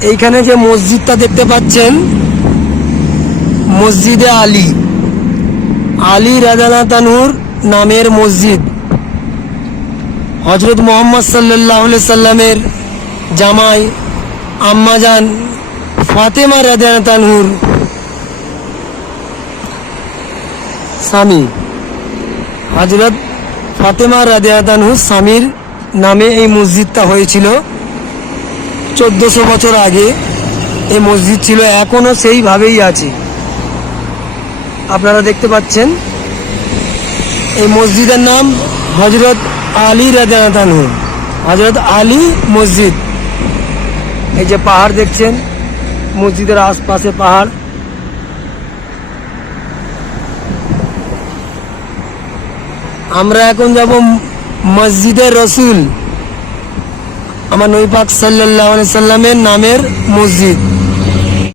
এইখানে যে মসজিদটা দেখতে পাচ্ছেন, মসজিদে আলী। আলী রাজানা তানহুর নামের মসজিদ। হজরত মোহাম্মদ সাল্লাহ সাল্লামের জামাই আম্মাজান ফাতেমা রাজানা তানহুর স্বামী। হজরত ফাতেমা রাজিয়া তানহুর স্বামীর নামে এই মসজিদটা হয়েছিল। চোদ্দশো বছর আগে এই মসজিদ ছিল এখনও সেইভাবেই আছে। আপনারা দেখতে পাচ্ছেন, এই মসজিদের নাম হজরত আলী রাজানাতানহু হজরত আলী মসজিদ। এই যে পাহাড় দেখছেন, মসজিদের আশপাশে পাহাড়। আমরা এখন যাব মসজিদে রসুল। আমার নবী পাক সাল্লাহ সাল্লামের নামের মসজিদ।